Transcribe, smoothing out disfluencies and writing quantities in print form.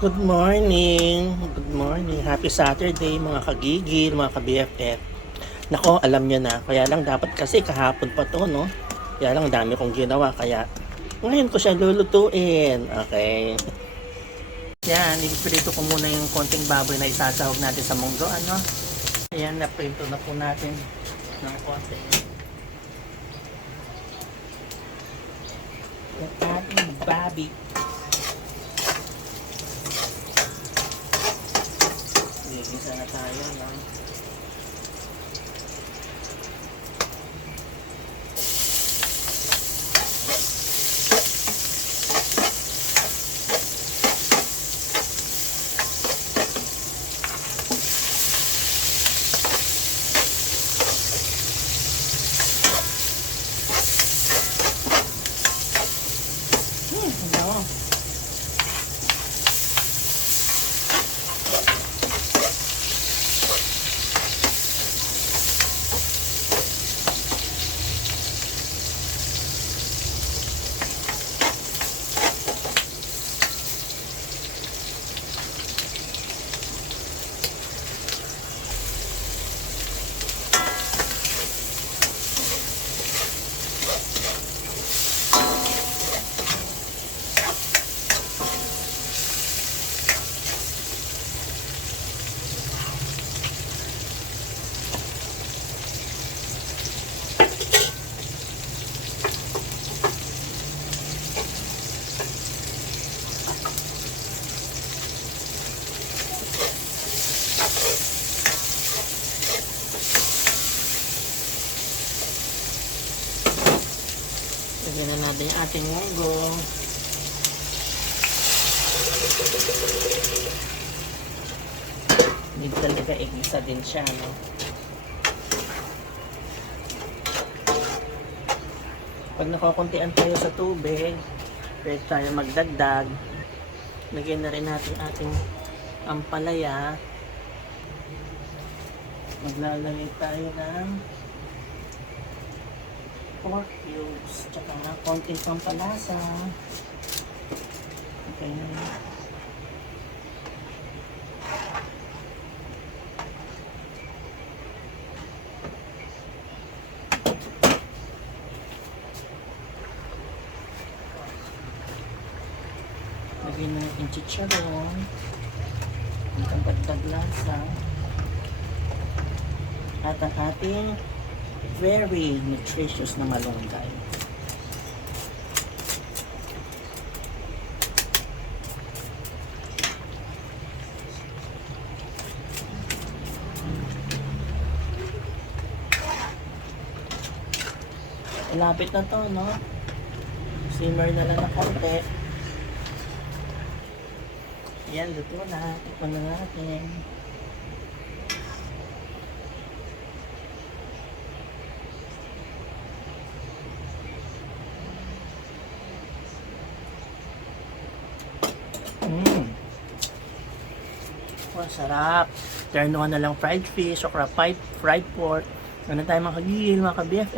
Good morning! Good morning! Happy Saturday mga kagigil, mga ka-BFF. Nako, alam niyo na. Kaya lang dapat kasi kahapon pa to, no? Kaya lang dami kong ginawa. Kaya ngayon ko siya lulutuin. Okay. Yan, iprito ko muna yung konting baboy na isasahog natin sa munggo, ano? Ayan, naprito na po natin ng konti. Yung ating babi. Gigisa na tayo, no? Ano? Lagyan na natin yung ating munggo. Need talaga igisa din siya, no? Pag nakakuntian tayo sa tubig, pwede tayo magdagdag. Lagyan na rin natin ating ampalaya. Maglalagay tayo ng pork cubes, tsaka na konting pampalasa. Okay na yun. Lagyan na natin chicharon. Ang dagdag lasa. At ang ating very nutritious na malunggay. Malapit na to, no? Simmer na lang na konti. Yan, luto na. Tikman na natin. Oh, sarap. Turn on na lang fried fish o fried pork. Ano tayo mga kagigil, mga ka-BFF.